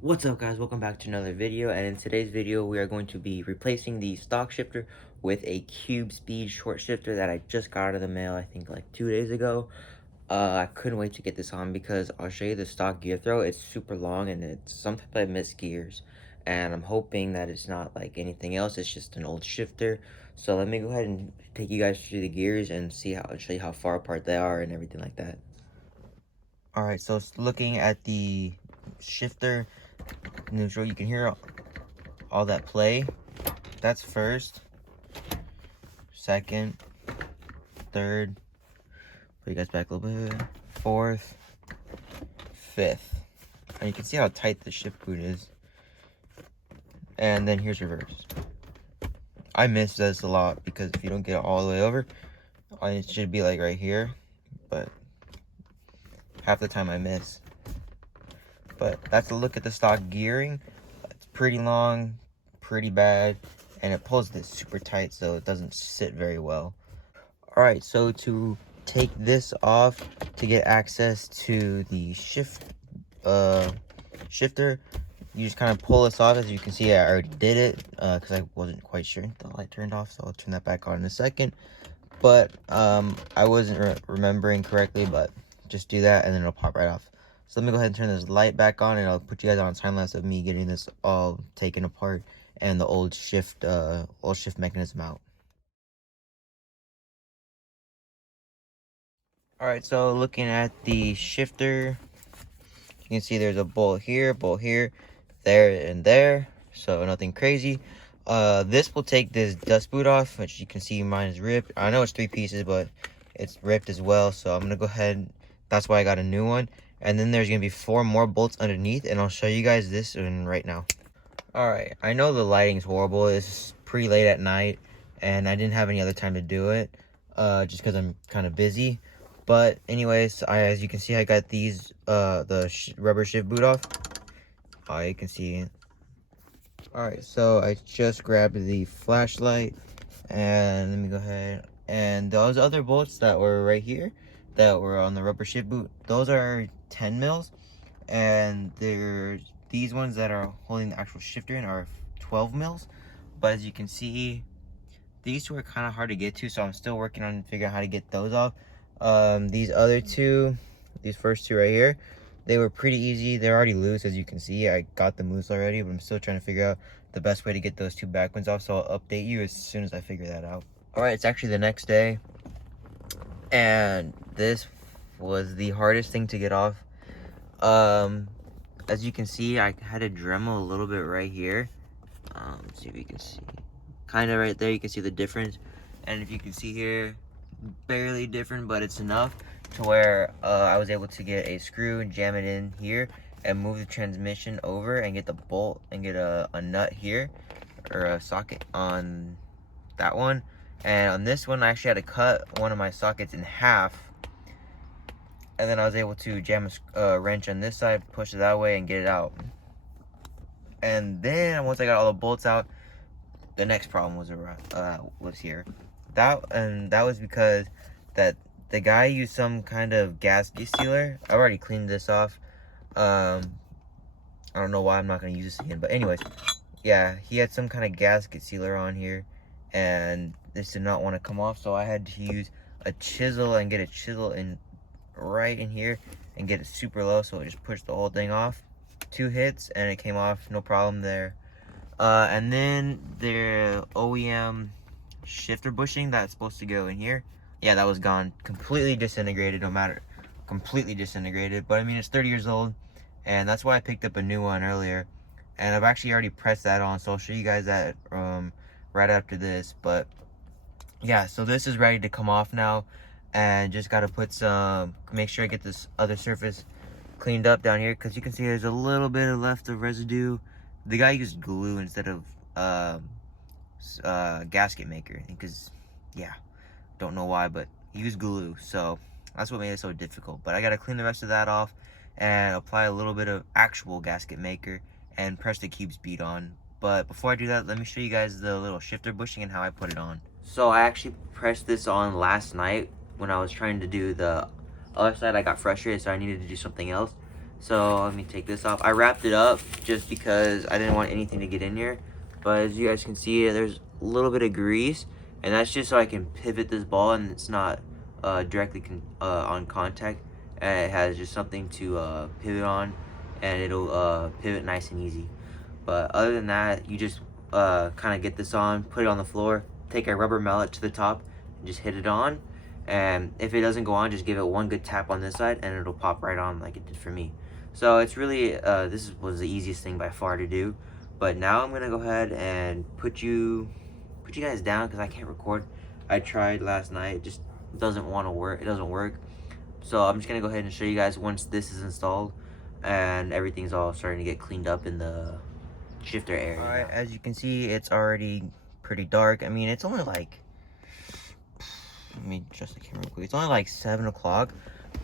What's up, guys? Welcome back to another video, and in today's video we are going to be replacing the stock shifter with a cube speed short shifter that I just got out of the mail, I think like 2 days ago. I couldn't wait to get this on because I'll show you the stock gear throw. It's super long and it's sometimes I miss gears, and I'm hoping that it's not like anything else. It's just an old shifter. So let me go ahead and take you guys through the gears and show you how far apart they are and everything like that. All right, so looking at the shifter neutral, you can hear all that play. That's first, second, third, put you guys back a little bit, fourth, fifth. And you can see how tight the shift boot is. And then here's reverse. I miss this a lot because if you don't get it all the way over, it should be like right here, but half the time I miss. But that's a look at the stock gearing. It's pretty long, pretty bad, and it pulls this super tight so it doesn't sit very well. All right, so to take this off to get access to the shifter, you just kind of pull this off. As you can see, I already did it because I wasn't quite sure the light turned off, so I'll turn that back on in a second. But I wasn't remembering correctly, but just do that and then it'll pop right off. So let me go ahead and turn this light back on, and I'll put you guys on a time lapse of me getting this all taken apart and the old shift mechanism out. All right, so looking at the shifter, you can see there's a bolt here, there, and there. So nothing crazy. This will take this dust boot off, which you can see mine is ripped. I know it's 3 pieces, but it's ripped as well. So I'm gonna go ahead. That's why I got a new one. And then there's gonna be 4 more bolts underneath, and I'll show you guys this one right now. All right, I know the lighting's horrible. It's pretty late at night, and I didn't have any other time to do it, just because I'm kind of busy. But anyways, as you can see, I got these the rubber shift boot off. You can see. All right, so I just grabbed the flashlight, and let me go ahead. And those other bolts that were right here, that were on the rubber shift boot, those are 10 mils, and there's these ones that are holding the actual shifter in are 12 mils. But as you can see, these two are kind of hard to get to, so I'm still working on figuring out how to get those off. These other two, these first two right here, they were pretty easy. They're already loose, as you can see. I got them loose already, but I'm still trying to figure out the best way to get those 2 back ones off, so I'll update you as soon as I figure that out. All right, it's actually the next day, and this was the hardest thing to get off. As you can see, I had a Dremel a little bit right here. See if you can see, kind of right there, you can see the difference. And if you can see here, barely different, but it's enough to where I was able to get a screw and jam it in here and move the transmission over and get the bolt and get a nut here, or a socket on that one. And on this one, I actually had to cut one of my sockets in half, and then I was able to jam a wrench on this side, push it that way, and get it out. And then once I got all the bolts out, the next problem was here. That was because that the guy used some kind of gasket sealer. I already cleaned this off. I don't know why I'm not gonna use this again, but anyways, yeah, he had some kind of gasket sealer on here, and this did not want to come off, so I had to use a chisel and get a chisel in right in here and get it super low, so it just pushed the whole thing off. 2 hits and it came off, no problem there. And then the OEM shifter bushing that's supposed to go in here, yeah, that was gone, completely disintegrated. Completely disintegrated. But I mean, it's 30 years old, and that's why I picked up a new one earlier, and I've actually already pressed that on, so I'll show you guys that right after this. But yeah, so this is ready to come off now, and just got to put some, make sure I get this other surface cleaned up down here, because you can see there's a little bit of left of residue. The guy used glue instead of gasket maker, because yeah, don't know why, but he used glue, so that's what made it so difficult. But I gotta clean the rest of that off and apply a little bit of actual gasket maker and press the cube speed on. But before I do that, let me show you guys the little shifter bushing and how I put it on. So I actually pressed this on last night when I was trying to do the other side. I got frustrated, so I needed to do something else. So let me take this off. I wrapped it up just because I didn't want anything to get in here. But as you guys can see, there's a little bit of grease, and that's just so I can pivot this ball and it's not directly on contact. And it has just something to pivot on, and it'll pivot nice and easy. But other than that, you just kind of get this on, put it on the floor, take a rubber mallet to the top, and just hit it on. And if it doesn't go on, just give it one good tap on this side, and it'll pop right on like it did for me. So it's really, was the easiest thing by far to do. But now I'm gonna go ahead and put you guys down because I can't record. I tried last night, it just doesn't want to work. It doesn't work. So I'm just gonna go ahead and show you guys once this is installed and everything's all starting to get cleaned up in the shifter area. All right, as you can see, it's already pretty dark. I mean, it's only like, let me adjust the camera real quick. It's only like 7 o'clock,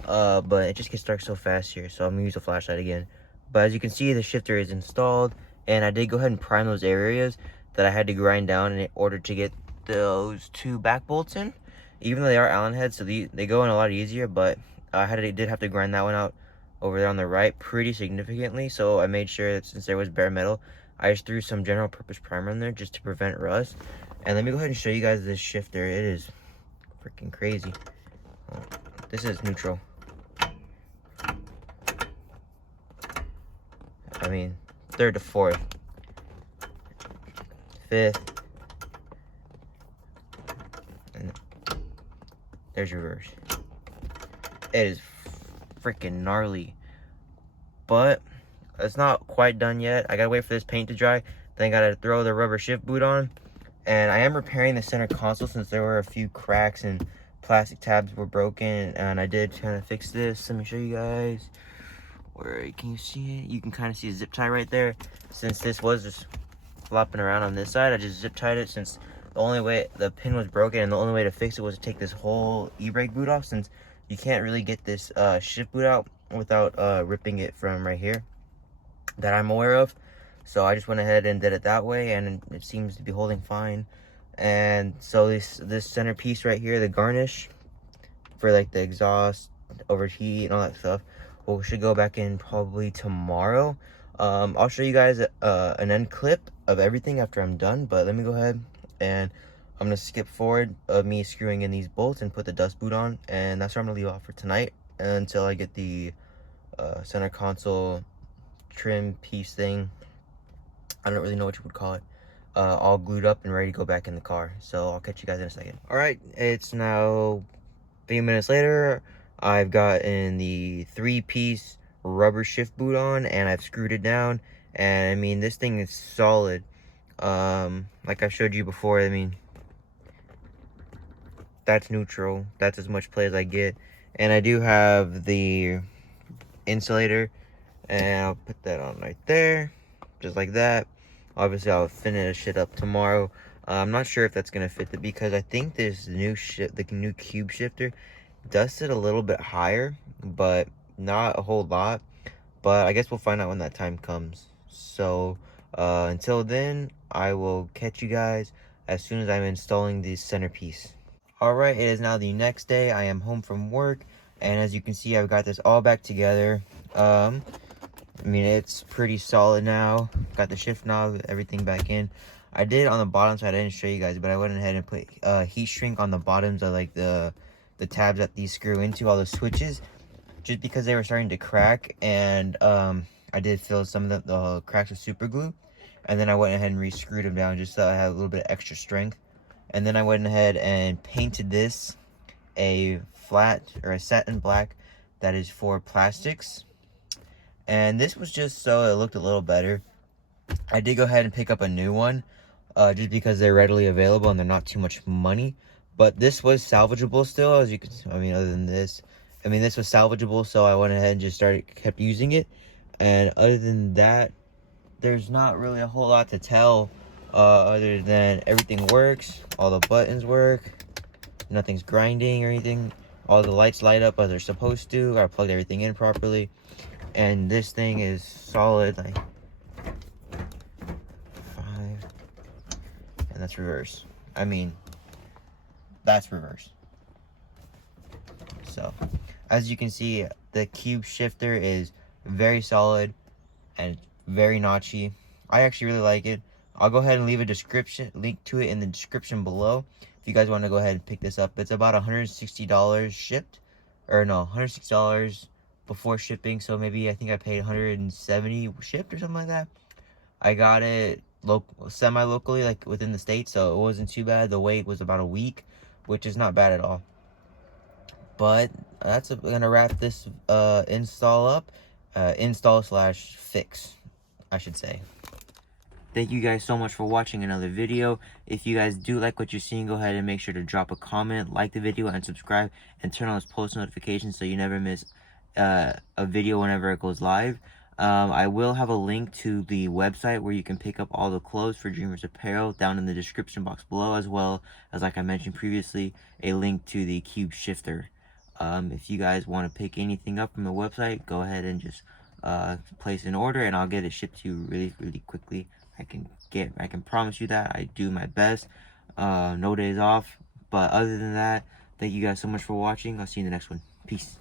but it just gets dark so fast here, so I'm gonna use a flashlight again. But as you can see, the shifter is installed, and I did go ahead and prime those areas that I had to grind down in order to get those 2 back bolts in. Even though they are Allen heads, so they go in a lot easier, but I did have to grind that one out over there on the right pretty significantly. So I made sure that since there was bare metal, I just threw some general purpose primer in there just to prevent rust. And let me go ahead and show you guys this shifter. It is freaking crazy. This is neutral. I mean, 3rd to 4th, 5th, and there's reverse. It is freaking gnarly, but it's not quite done yet. I gotta wait for this paint to dry, then I gotta throw the rubber shift boot on. And I am repairing the center console since there were a few cracks and plastic tabs were broken, and I did kind of fix this. Let me show you guys. Where can you see it? You can kind of see a zip tie right there. Since this was just flopping around on this side, I just zip tied it since the only way the pin was broken, and the only way to fix it was to take this whole e-brake boot off, since you can't really get this shift boot out without ripping it from right here that I'm aware of. So I just went ahead and did it that way, and it seems to be holding fine. And so this centerpiece right here, the garnish for like the exhaust, overheat, and all that stuff, well, should go back in probably tomorrow. I'll show you guys an end clip of everything after I'm done, but let me go ahead and I'm gonna skip forward of me screwing in these bolts and put the dust boot on, and that's where I'm gonna leave off for tonight until I get the center console trim piece thing, I don't really know what you would call it, all glued up and ready to go back in the car. So I'll catch you guys in a second. All right, it's now a few minutes later. I've gotten the 3-piece rubber shift boot on, and I've screwed it down, and I mean, this thing is solid. Like I showed you before, I mean, that's neutral. That's as much play as I get. And I do have the insulator, and I'll put that on right there, just like that. Obviously, I'll finish it up tomorrow. I'm not sure if that's gonna fit because I think this new the new cube shifter does sit a little bit higher, but not a whole lot. But I guess we'll find out when that time comes. So until then, I will catch you guys as soon as I'm installing the centerpiece. All right, it is now the next day. I am home from work, and as you can see, I've got this all back together. I mean, it's pretty solid now. Got the shift knob, everything back in. I did on the bottom, so I didn't show you guys, but I went ahead and put heat shrink on the bottoms of like the tabs that these screw into, all the switches, just because they were starting to crack. And I did fill some of the cracks with super glue, and then I went ahead and re-screwed them down just so I had a little bit of extra strength. And then I went ahead and painted this a flat or a satin black that is for plastics. And this was just so it looked a little better. I did go ahead and pick up a new one just because they're readily available and they're not too much money. But this was salvageable still, as you can see. I mean, other than this, I mean, this was salvageable, so I went ahead and just kept using it. And other than that, there's not really a whole lot to tell other than everything works, all the buttons work, nothing's grinding or anything, all the lights light up as they're supposed to. I plugged everything in properly, and this thing is solid. Like 5, and that's reverse. I mean, that's reverse. So as you can see, the cube shifter is very solid and very notchy. I actually really like it. I'll go ahead and leave a link to it in the description below if you guys want to go ahead and pick this up. It's about $160 shipped, or no, $160 before shipping. So maybe I think I paid $170 shipped or something like that. I got it semi-locally, like within the state, so it wasn't too bad. The wait was about a week, which is not bad at all. But that's gonna wrap this install up. Install/fix, I should say. Thank you guys so much for watching another video. If you guys do like what you're seeing, go ahead and make sure to drop a comment, like the video, and subscribe, and turn on those post notifications so you never miss a video whenever it goes live. I will have a link to the website where you can pick up all the clothes for Dreamers Apparel down in the description box below, as well as, like I mentioned previously, a link to the Cube Shifter. If you guys want to pick anything up from the website, go ahead and just place an order, and I'll get it shipped to you really quickly. I can promise you that. I do my best. No days off. But other than that, thank you guys so much for watching. I'll see you in the next one. Peace.